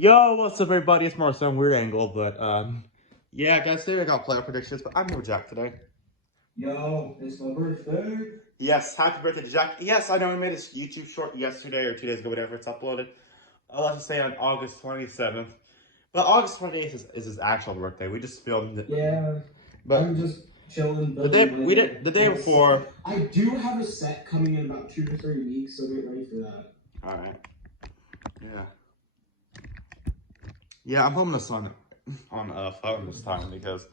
Yo, what's up everybody? It's Martinsville, weird angle, but yeah, guys, today I got player predictions, but I'm here with Jack today. Yo, it's my birthday. Yes, happy birthday to Jack. Yes, I know we made this YouTube short yesterday or 2 days ago, whatever it's uploaded. Let's just say on August 27th. But August 28th is his actual birthday. We just filmed it. Yeah, but I'm just chilling. The day before. I do have a set coming in about 2 to 3 weeks, so get ready for that. Alright. Yeah. Yeah, I'm hoping this on phone this time because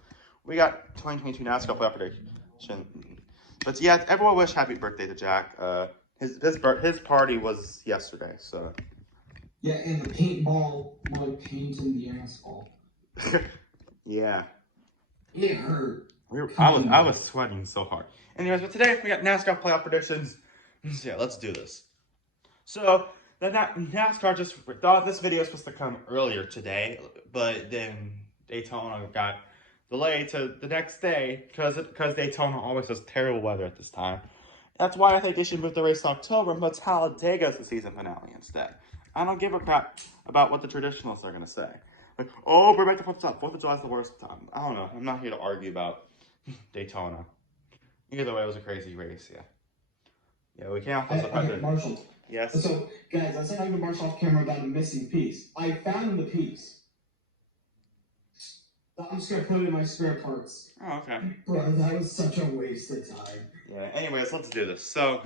we got 2022 NASCAR playoff prediction. But yeah, everyone wish happy birthday to Jack. His party was yesterday, so. Yeah, and the paintball was painting the asphalt. Yeah. It hurt. I was sweating so hard. Anyways, but today we got NASCAR playoff predictions. So yeah, let's do this. So the NASCAR just thought this video was supposed to come earlier today, but then Daytona got delayed to the next day because Daytona always has terrible weather at this time. That's why I think they should move the race to October and put Talladega as the season finale instead. I don't give a crap about what the traditionalists are going to say. Like, oh, we're back to 4th of July is the worst time. I don't know. I'm not here to argue about Daytona. Either way, it was a crazy race, yeah. Yeah, we can't also okay, Marshall. Yes? So, guys, I said I would march off camera about the missing piece. I found the piece. I'm just going to put it in my spare parts. Oh, okay. Bro, that was such a waste of time. Yeah, anyways, let's do this. So,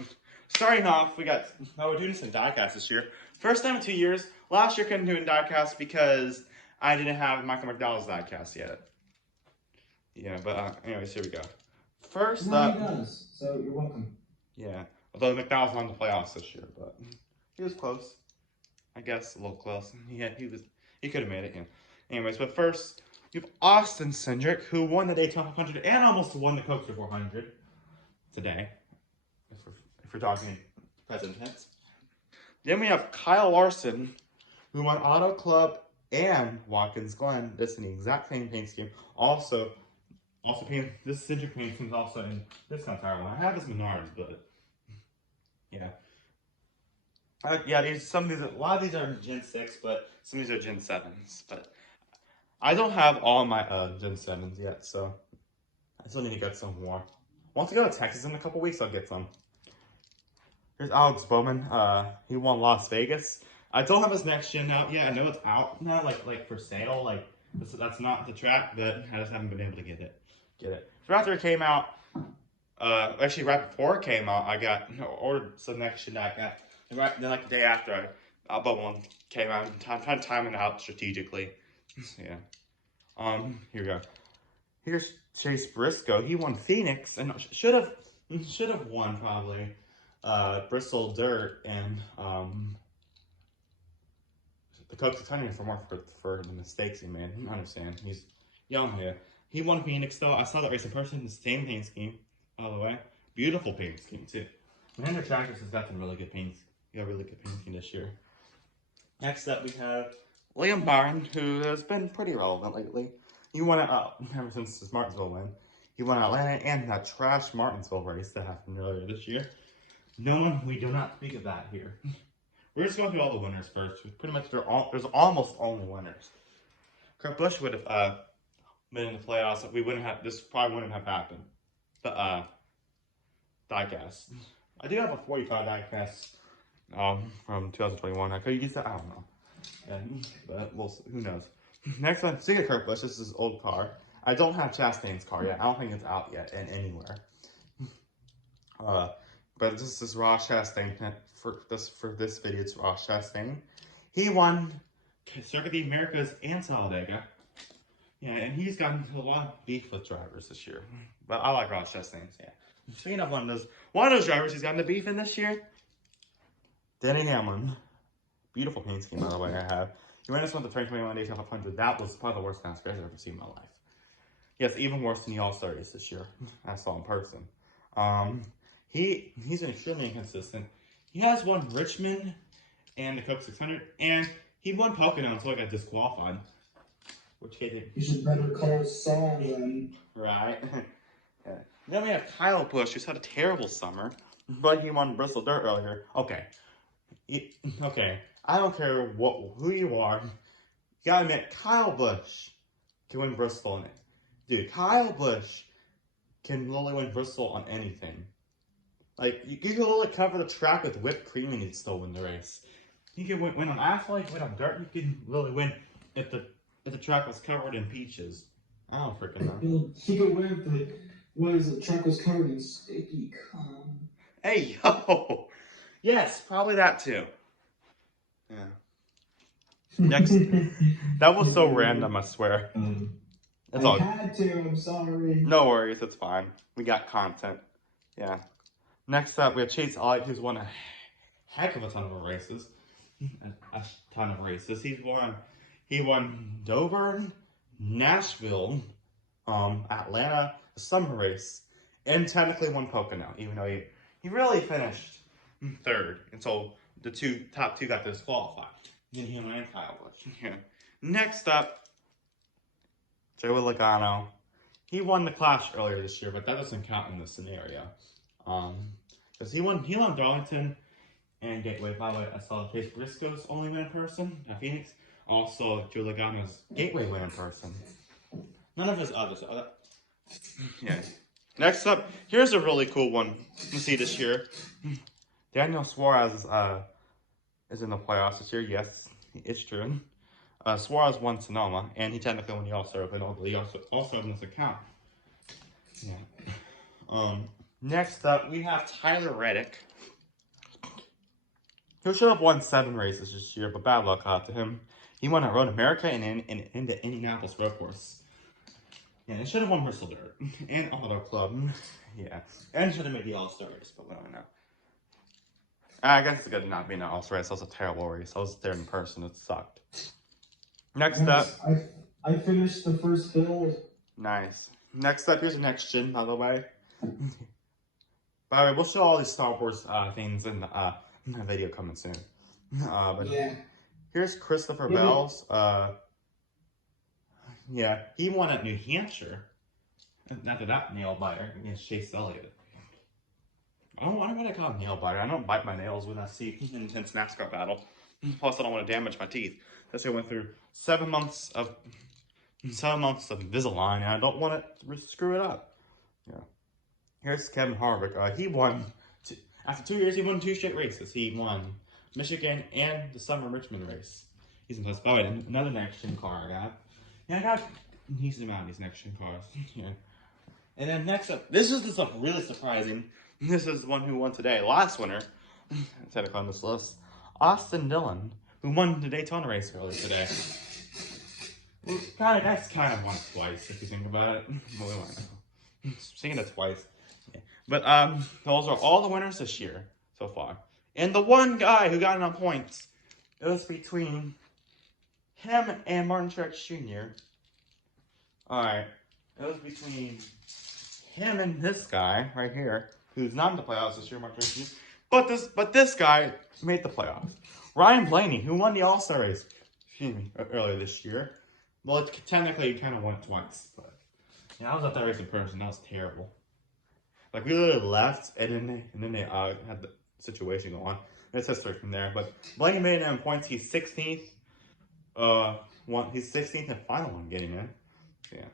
starting off, we're doing this in diecast this year. First time in 2 years. Last year couldn't do it in diecast because I didn't have Michael McDowell's diecast yet. Yeah, but anyways, here we go. First up. He does, so you're welcome. Yeah, although McDowell's not in the playoffs this year, but he was close. I guess a little close. Yeah, he could have made it. Yeah. Anyways, but first you have Austin Cindric, who won the Daytona 500 and almost won the Coaster 400 today. If we're talking present tense. Then we have Kyle Larson, who won Auto Club and Watkins Glen. This is in the exact same paint scheme. Also paint. This Cindric paint scheme is also in this entire one. I have this Menards, but yeah. Yeah, a lot of these are Gen 6, but some of these are Gen 7s. But I don't have all my Gen 7s yet, so I still need to get some more. Once I go to Texas in a couple weeks, I'll get some. Here's Alex Bowman. He won Las Vegas. I don't have his next gen out yet. I know it's out now, like for sale. Like that's not the track, but I just haven't been able to get it. So after it came out, actually right before it came out, I ordered some next gen that I got. And then like the day after, Bowman came out. I'm trying to time it out strategically. Yeah. Here we go. Here's Chase Briscoe. He won Phoenix and should have won probably Bristol Dirt and the Coaster 600 for the mistakes he made. I understand. He's young here. He won Phoenix though. I saw that race in person. The same paint scheme, by the way. Beautiful paint scheme too. Mahindra Tractors has got some really good paints. He got really good paint scheme this year. Next up we have Liam Barron, who has been pretty relevant lately. He won it ever since his Martinsville win. He won Atlanta and that trash Martinsville race that happened earlier this year. We do not speak of that here. We're just going through all the winners first. Pretty much, there's almost only winners. Kurt Busch would have been in the playoffs. This probably wouldn't have happened. But diecast. I do have a 45 diecast from 2021. I could use that. I don't know. But who knows? Next one, speaking of Kurt Busch, this is his old car. I don't have Chastain's car yet. I don't think it's out yet anywhere. But this is Ross Chastain. For this video, it's Ross Chastain. He won Circuit of the Americas and Talladega. Yeah, and he's gotten into a lot of beef with drivers this year. But I like Ross Chastain. Yeah. Speaking of one of those drivers who's gotten into beef in this year, Denny Hamlin. Beautiful paint scheme, by the way. I have. He ran this one the 2021 Daytona 500. That was probably the worst NASCAR I've ever seen in my life. Yes, even worse than the All-Star race this year. I saw in person. He's been extremely inconsistent. He has won Richmond and the Coke 600, and he won Pocono until I got disqualified. Which gave him. You should better call Saul then. Right. Yeah. Then we have Kyle Busch, who's had a terrible summer, but he won Bristol Dirt earlier. Okay. Okay. I don't care who you are. You gotta admit, Kyle Busch can win Bristol on it. Dude, Kyle Busch can literally win Bristol on anything. Like, you can literally cover the track with whipped cream and you'd still win the race. You can win on asphalt, you can win on dirt, you can literally win if the track was covered in peaches. I don't freaking know. He could win if the track was covered in sticky cum. Hey, yo! Yes, probably that too. Yeah. Next. That was so random, I swear. That's all. I had to, I'm sorry. No worries, it's fine. We got content. Yeah. Next up, we have Chase Elliott, who's won a heck of a ton of races. A ton of races. He won Dover, Nashville, Atlanta, the summer race, and technically won Pocono, even though he really finished third until the top two got disqualified. And him and Kyle Busch. Yeah. Next up, Joey Logano. He won the Clash earlier this year, but that doesn't count in this scenario. Because he won Darlington and Gateway. By the way, I saw Chase Briscoe's only win in person at Phoenix. Also, Joey Logano's Gateway win in person. None of his others. Yeah. Next up, here's a really cool one to see this year. Daniel Suarez is in the playoffs this year. Yes, it's true. Suarez won Sonoma, and he technically won the All-Star Open, although he also doesn't count. Yeah. Next up, we have Tyler Reddick, who should have won 7 races this year, but bad luck out to him. He won at Road America and in the Indianapolis Road Course. Yeah, he should have won Bristol Dirt and Auto Club. Yeah, and should have made the All-Star race, but we don't know. I guess it's good to not be in an All-Star race. That was a terrible race. I was there in person. It sucked. Next up. I finished the first build. Nice. Next up, here's the next gen, by the way. By the way, we'll show all these Star Wars things in the video coming soon. But yeah. Here's Christopher Bell's. Yeah, he won at New Hampshire. After that nail biter against Chase Elliott. I don't know what I call a nail biter. I don't bite my nails when I see an intense NASCAR battle. Plus, I don't want to damage my teeth. That's why I went through 7 months of Invisalign, and I don't want to screw it up. Yeah. Here's Kevin Harvick. He won after 2 years. He won 2 straight races. He won Michigan and the Summer Richmond race. He's in this. Oh, and another next gen car I got. Yeah, I got decent amount of these next gen cars. Yeah. And then next up, this is the really surprising. This is the one who won today. Last winner, technically on this list, Austin Dillon, who won the Daytona race earlier today. Well, that's kind of won it twice if you think about it. Well, we won't know. Seeing it twice. Yeah. But those are all the winners this year so far. And the one guy who got enough points, it was between him and Martin Truex Jr. Alright, it was between him and this guy right here, who's not in the playoffs this year, Martin Truex Jr. But this guy made the playoffs. Ryan Blaney, who won the All-Star race, earlier this year. Well, technically, he kind of won it twice, but yeah, I was at that race in person. That was terrible. Like, we literally left, and then they had the situation go on. It's history from there. But Blaney made it in points. He's 16th. He's 16th and final one getting in. Yeah.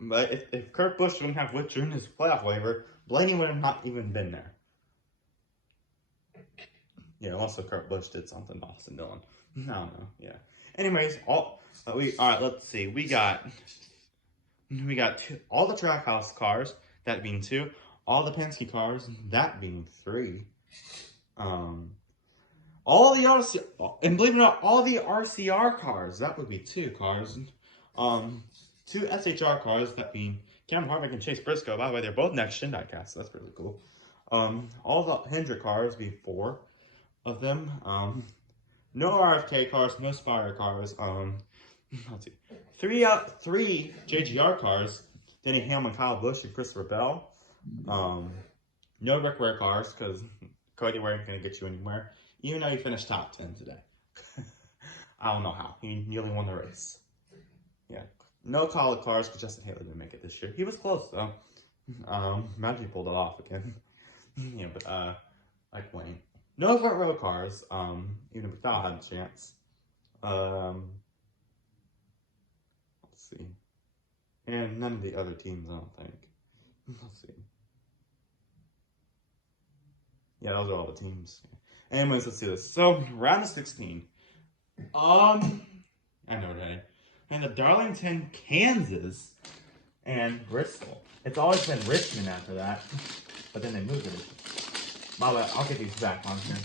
But if Kurt Busch wouldn't have withdrawn his playoff waiver, Blaney would have not even been there. Yeah, also Kurt Busch did something to Austin Dillon. I don't know. Yeah. Anyways, all right. Let's see. We got all the Trackhouse cars, that being 2. All the Penske cars, that being 3. All the RCR, and believe it or not, all the RCR cars, that would be 2 cars. 2 SHR cars, that being Cameron Harvick and Chase Briscoe. By the way, they're both next gen diecast, so that's really cool. All the Hendrick cars be 4 of them. No RFK cars, no Spire cars. Let's see, 3 JGR cars. Denny Hamlin, Kyle Busch, and Christopher Bell. No Rick Ware cars, because Cody Ware ain't gonna get you anywhere. Even though he finished top 10 today. I don't know how. He nearly won the race. Yeah. No College cars, because Justin Haley didn't make it this year. He was close, though. Imagine he pulled it off again. Yeah, but, like Wayne. No front row cars, even if McDowell had a chance. see. And none of the other teams, I don't think. Let's see. Yeah, those are all the teams. Anyways, let's see this. So, round of 16. I know that. And the Darlington, Kansas, and Bristol. It's always been Richmond after that, but then they moved it. By the way, I'll get these back on here.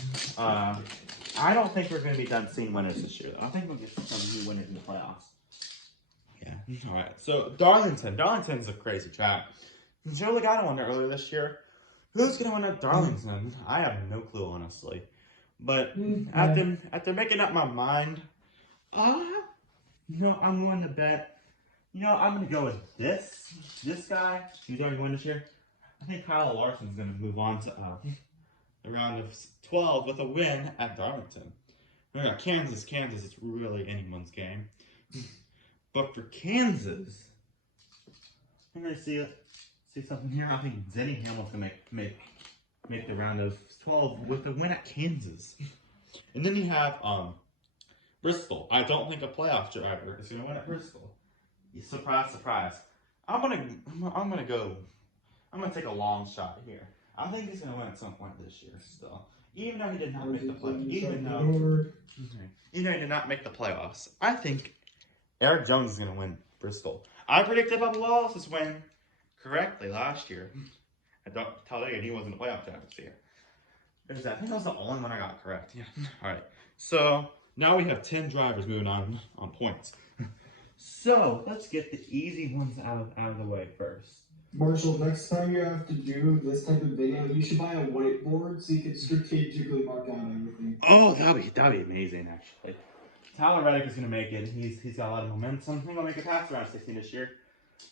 I don't think we're going to be done seeing winners this year, though. I think we'll get some new winners in the playoffs. Yeah. All right. So, Darlington. Darlington's a crazy track. Joe Logano won there earlier this year. Who's going to win at Darlington? I have no clue, honestly. But after making up my mind, I'm going to bet. I'm going to go with this guy. He's already won this year. I think Kyle Larson's going to move on to the round of 12 with a win at Darlington. We got Kansas. Kansas is really anyone's game. But for Kansas, I'm going to see something here. I think Denny Hamlin's going to make the round of 12 with a win at Kansas. And then you have Bristol. I don't think a playoff driver is going to win at Bristol. Surprise, surprise. I'm gonna take a long shot here. I think he's gonna win at some point this year still. Even though he did not make the playoffs. Even though he did not make the playoffs. I think Eric Jones is gonna win Bristol. I predicted Bubba Wallace's win correctly last year. I don't tell you he wasn't a playoff driver this year. I think that was the only one I got correct. Yeah. Alright. So now we have 10 drivers moving on points. So let's get the easy ones out of the way first. Marshall, next time you have to do this type of video, you should buy a whiteboard so you can strategically mark out everything. Oh, that'd be amazing, actually. Tyler Reddick is gonna make it. He's got a lot of momentum. He's gonna make it past around 16 this year.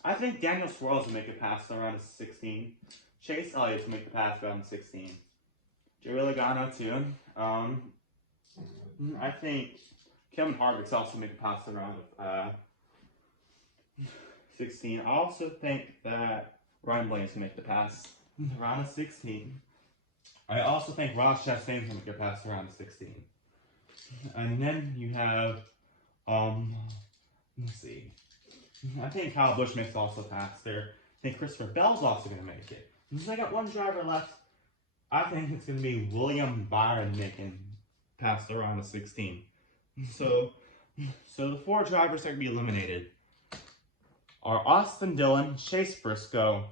I think Daniel Suarez will make it past around 16. Chase Elliott will make the pass around 16. Joey Logano too. I think Kevin Harvick's also make it past around 16. I also think that Ryan Blaney's gonna make the pass around 16. I also think Ross Chastain's gonna make it past around 16. And then you have, let's see. I think Kyle Busch makes also pass there. I think Christopher Bell's also gonna make it. Since I got one driver left, I think it's gonna be William Byron making past around 16. So the 4 drivers that are gonna be eliminated are Austin Dillon, Chase Briscoe,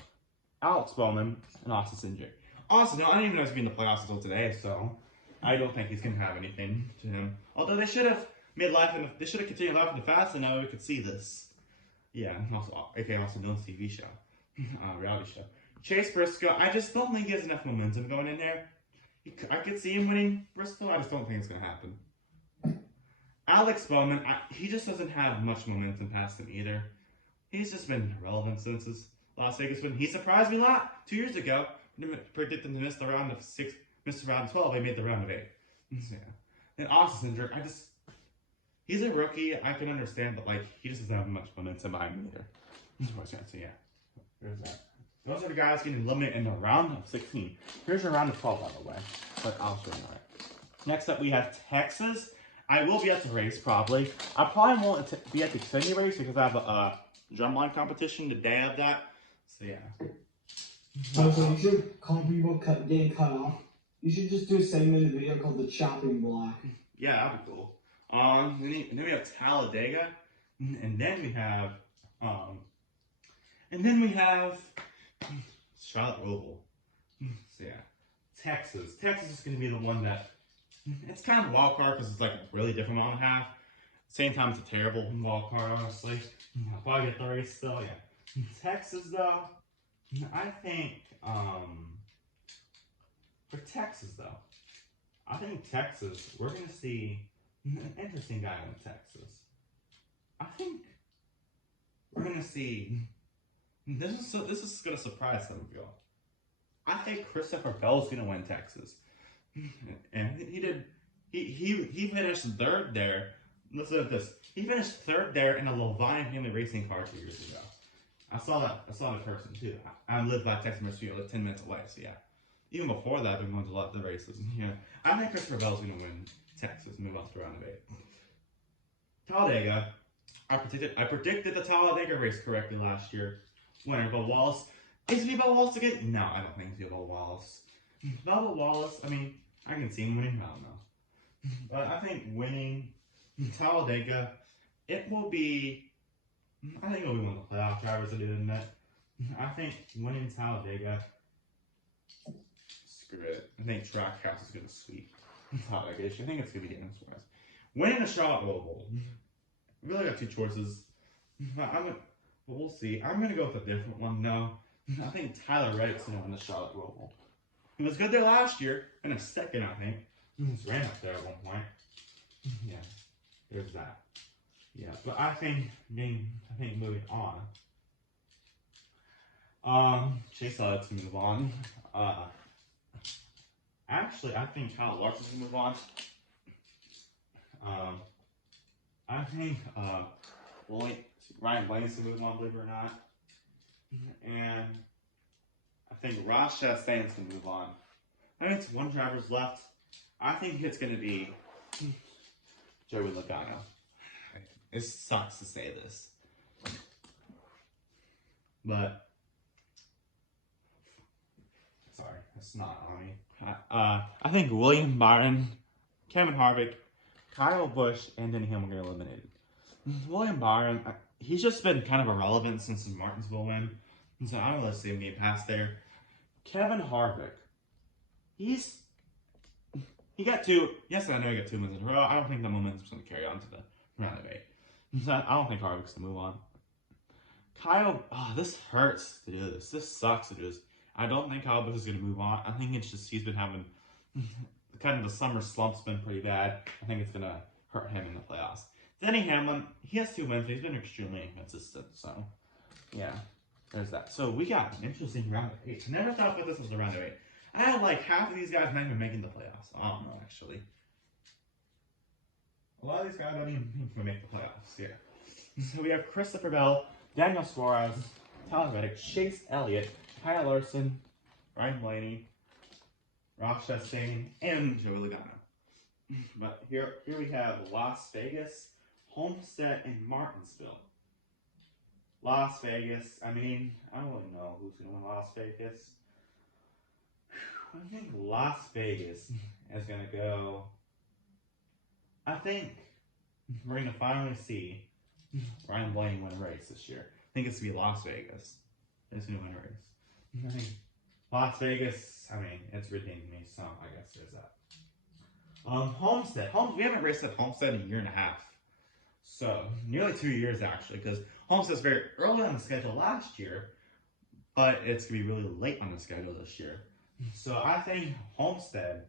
Alex Bowman, and Austin Cindric. Austin, I didn't even know he was in the playoffs until today, so I don't think he's gonna have anything to him. Although they should have continued life in the fast, and now we could see this. Yeah, also Austin Dillon's TV show, reality show. Chase Briscoe, I just don't think he has enough momentum going in there. I could see him winning Bristol. I just don't think it's gonna happen. Alex Bowman, he just doesn't have much momentum past him either. He's just been irrelevant since his Las Vegas win. He surprised me a lot 2 years ago. Predicted him to miss the round of 6, missed the round of 12. He made the round of 8. Yeah. Then Austin Cindric, he's a rookie. I can understand, but he just doesn't have much momentum behind him either. So yeah, there's that. Those are the guys getting eliminated in the round of 16. Here's your round of 12, by the way. But I'll show you that. Next up, we have Texas. I will be at the race probably. I probably won't be at the Xfinity race because I have a drumline competition the day of that. So yeah. Also, you should call people getting cut off. You should just do a segment in the video called the chopping block. Yeah, that'd be cool. And then we have Talladega, and then we have Charlotte Oval. So yeah, Texas. Texas is gonna be the one that it's kind of a wild card because it's a really different mile and a half. Same time, it's a terrible wild card, honestly. I'll probably get the race still, yeah. Texas, though, I think, for Texas, though, I think Texas, we're going to see an interesting guy in Texas. I think we're going to see, this is going to surprise some of y'all. I think Christopher Bell's going to win Texas. And he finished third there. Listen to this. He finished third there in a Levine family racing car 2 years ago. I saw that in person too. I live by Texas, Martinsville, 10 minutes away. So yeah, even before that, I've been going to a lot of the races. Yeah, I think Christopher Bell's going to win Texas, move on to round of 8. Talladega. I predicted the Talladega race correctly last year. Winner, Bubba Wallace. Is it Bubba Wallace again? No, I don't think it's Bubba Wallace. Bubba Wallace, I mean, I can see him winning. I don't know. But I think winning Talladega, it will be, I think it'll be one of the playoff drivers that do it. I think winning Talladega, screw it. I think Trackhouse is going to sweep Talladega. I think it's going to be Daniel Suarez. Winning the Charlotte Roval. We really got two choices. But we'll see. I'm going to go with a different one, though. I think Tyler Reddick's going to win the Charlotte Roval. He was good there last year, in a second, I think. He just ran up there at one point. Yeah, there's that. Yeah, but I think moving on. Chase Elliott's gonna move on. Actually, I think Kyle Larson's gonna move on. I think Ryan Blaney's gonna move on, believe it or not. And I think Ross Chastain's gonna move on. I think it's one driver's left. I think it's gonna be Joey Logano. It sucks to say this, but sorry, it's not on me. I think William Byron, Kevin Harvick, Kyle Busch, and Denny Hamlin are eliminated. William Byron, he's just been kind of irrelevant since his Martinsville win, and so I don't really see him getting past there. Kevin Harvick, he got two. Yes, I know he got 2 wins in a row. I don't think the momentum's going to carry on to the round of 8. So I don't think Harvick's going to move on. Kyle, this hurts to do this. This sucks to do this. I don't think Kyle Busch is going to move on. I think it's just he's been having kind of the summer slump's been pretty bad. I think it's going to hurt him in the playoffs. Denny Hamlin, he has 2 wins, but he's been extremely inconsistent. So, yeah, there's that. So we got an interesting round of 8. I never thought about this as a round of 8. I had like half of these guys not even making the playoffs. I don't know, actually. A lot of these guys don't even make the playoffs. Yeah. So we have Christopher Bell, Daniel Suarez, Tyler Reddick, Chase Elliott, Kyle Larson, Ryan Blaney, Ross Chastain, and Joey Logano. But here we have Las Vegas, Homestead, and Martinsville. Las Vegas, I mean, I don't really know who's going to win Las Vegas. I think Las Vegas is going to go. I think we're going to finally see Ryan Blaney win a race this year. I think it's going to be Las Vegas. It's going to win a race. I think Las Vegas, I mean, it's redeemed me, so I guess there's that. Homestead. We haven't raced at Homestead in a year and a half. So, nearly 2 years actually, because Homestead's very early on the schedule last year, but it's going to be really late on the schedule this year. So I think Homestead,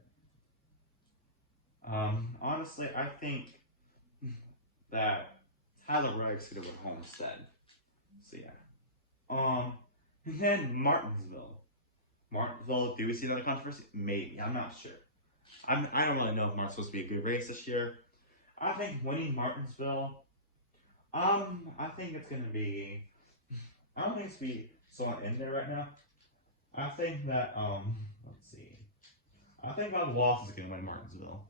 honestly, I think that Tyler Reddick's going to win Homestead. So yeah. And then Martinsville. Martinsville, do we see another controversy? Maybe, I'm not sure. I don't really know if Martinsville's supposed to be a good race this year. I think winning Martinsville, I think it's going to be, I don't think it's going to be someone in there right now. I think that, let's see. I think Bubba Wallace is going to win Martinsville.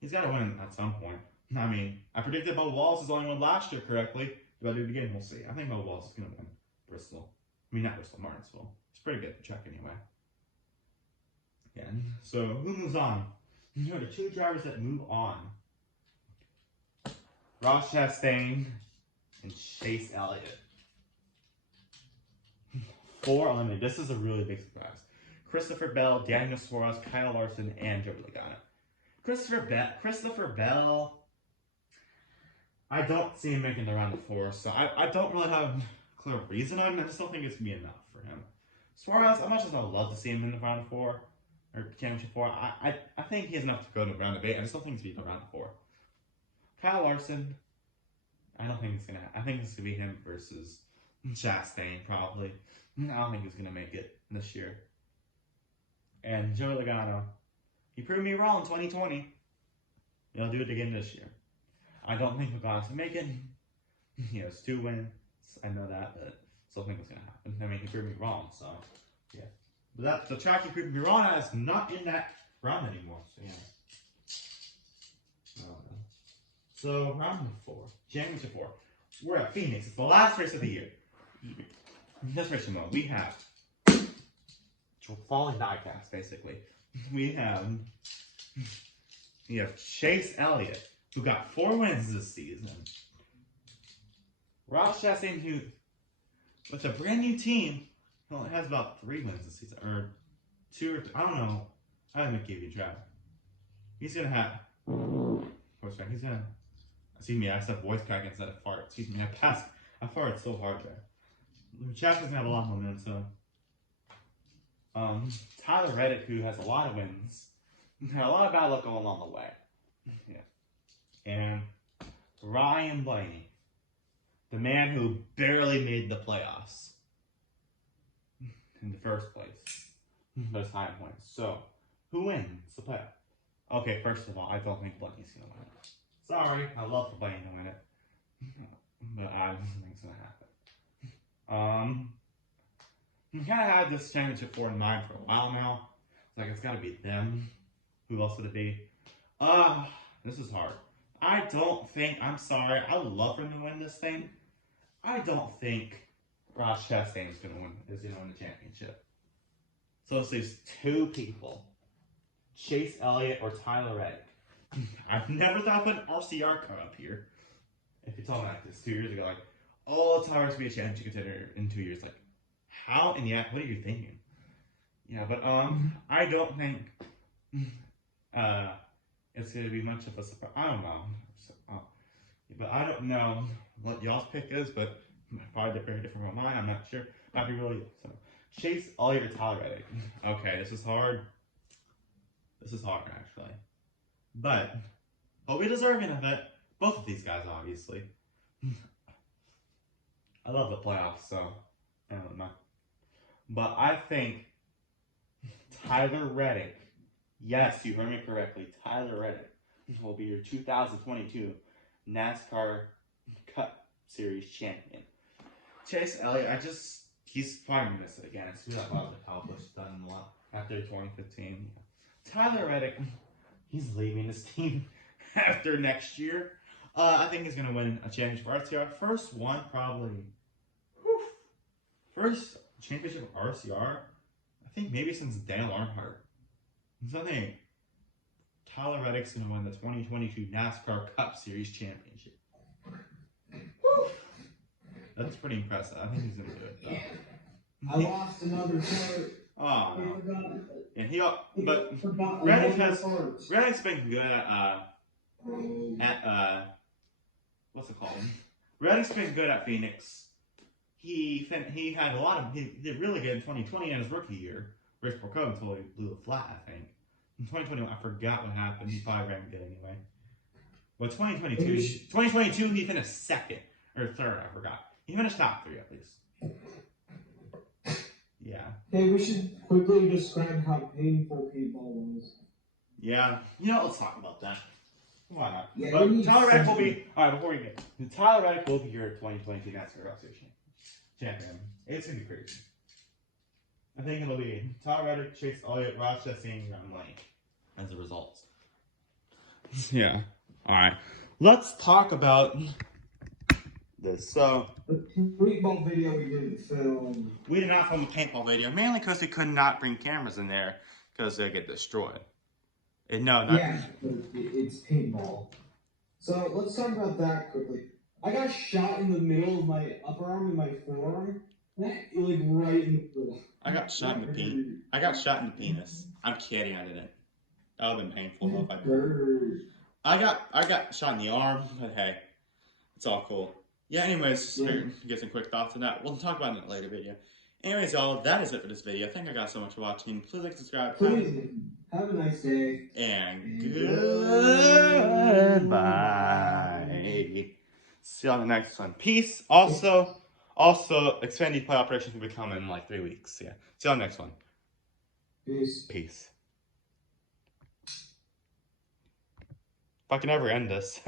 He's got to win at some point. I mean, I predicted Bubba Wallace is only won last year correctly. If I do it again, we'll see. I think Bubba Wallace is going to win Bristol. I mean, not Bristol, Martinsville. It's pretty good to check anyway. Yeah, so who moves on? There are 2 drivers that move on. Ross Chastain and Chase Elliott. 4 eliminated. This is a really big surprise. Christopher Bell, Daniel Suarez, Kyle Larson, and Joey Logano. Christopher Bell, I don't see him making the round of 4, so I don't really have a clear reason on him. I just don't think it's going to be enough for him. Suarez, as much as I would love to see him in the round of 4, or championship 4, I think he has enough to go to the round of 8. I just don't think it's going to be the round of 4. Kyle Larson, I don't think it's going to, I think it's going to be him versus Chastain, probably. I don't think he's going to make it this year. And Joey Logano, he proved me wrong in 2020. He'll do it again this year. I don't think Logano's going to make it. He has 2 wins. I know that, but still think it's going to happen. I mean, he proved me wrong, so yeah. But the track he proved me wrong is not in that round anymore, so yeah. So, round 4. Championship 4. We're at Phoenix. It's the last race of the year. This race mode, we have falling diecast, basically. We have Chase Elliott, who got 4 wins this season. Ross Chastain, who, with a brand new team, only has about 3 wins this season. Or 2 or 3. I don't know. I haven't given you track. He's going to have... He's going to... Excuse me, I said voice crack instead of fart. Excuse me, I farted so hard there. Chastain's going to have a lot of momentum. Tyler Reddick, who has a lot of wins, had a lot of bad luck going along the way. Yeah. And Ryan Blaney, the man who barely made the playoffs in the first place. Those high points. So, who wins the playoff? Okay, first of all, I don't think Blaney's going to win it. Sorry, I love for Blaney to win it. But I don't think it's going to happen. We kind of had this championship 4 in mind for a while now. It's like, it's got to be them. Who else would it be? This is hard. I don't think, I'm sorry, I would love for him to win this thing. I don't think Ross Chastain is going to win the championship. So let's say 2 people. Chase Elliott or Tyler Reddick. I've never thought of an RCR come up here. If you told me like this 2 years ago, like, oh, Tyler's going to be a championship contender in 2 years. Like, how? And yeah, what are you thinking? Yeah, but I don't think it's going to be much of a surprise. I don't know. So, but I don't know what y'all's pick is, but probably very different from mine. I'm not sure. Might be really so. Chase Elliott or Tyler Reddick. Okay, this is hard. This is hard, actually. But we deserving of it. Both of these guys, obviously. I love the playoffs, so I don't know. But I think Tyler Reddick, yes, you heard me correctly, Tyler Reddick will be your 2022 NASCAR Cup Series champion. Chase Elliott, he's finally missed it again. It's feel like a lot of accomplished done a lot after 2015. Tyler Reddick, he's leaving this team after next year. I think he's going to win a championship for RCR. First one, probably. First championship of RCR, I think maybe since Dale Earnhardt. So I think Tyler Reddick's going to win the 2022 NASCAR Cup Series championship. Woo! That's pretty impressive. I think he's going to do it, though. I lost another part. Oh, no. And Reddick's been good at what's it called? Reddick's been good at Phoenix. He did really good in 2020 in his rookie year. Race for COVID until he blew the flat, I think. In 2021, I forgot what happened. He probably ran good anyway. But 2022, he finished second or third. I forgot. He finished top 3 at least. Yeah. Hey, we should quickly describe how painful paintball was. Yeah. Let's talk about that. Why not? Yeah, but Tyler Reddick will be... Alright, before we get... Tyler Reddick will be your 2022 NASCAR Cup Series champion. It's going to be crazy. I think it'll be Tyler Reddick, Chase Elliott, Ross Chastain, and Ryan Blaney as a result. Yeah. Alright. Let's talk about this. So... The paintball video we didn't film. We did not film a paintball video, mainly because we could not bring cameras in there because they'll get destroyed. Yeah, it's paintball. So let's talk about that quickly. I got shot in the middle of my upper arm and my forearm. Right in the middle. I got shot in the penis. I got shot in the penis. I'm kidding, I didn't. That would have been painful though if I did. I got shot in the arm, but hey, it's all cool. Yeah, anyways, get some quick thoughts on that. We'll talk about it in a later video. Anyways, y'all, that is it for this video. Thank you guys so much for watching. Please like, subscribe. Please, have a nice day. And goodbye. See you on the next one. Peace. Also, extended play operations will be coming in like 3 weeks. Yeah. See you on the next one. Peace. If I can ever end this.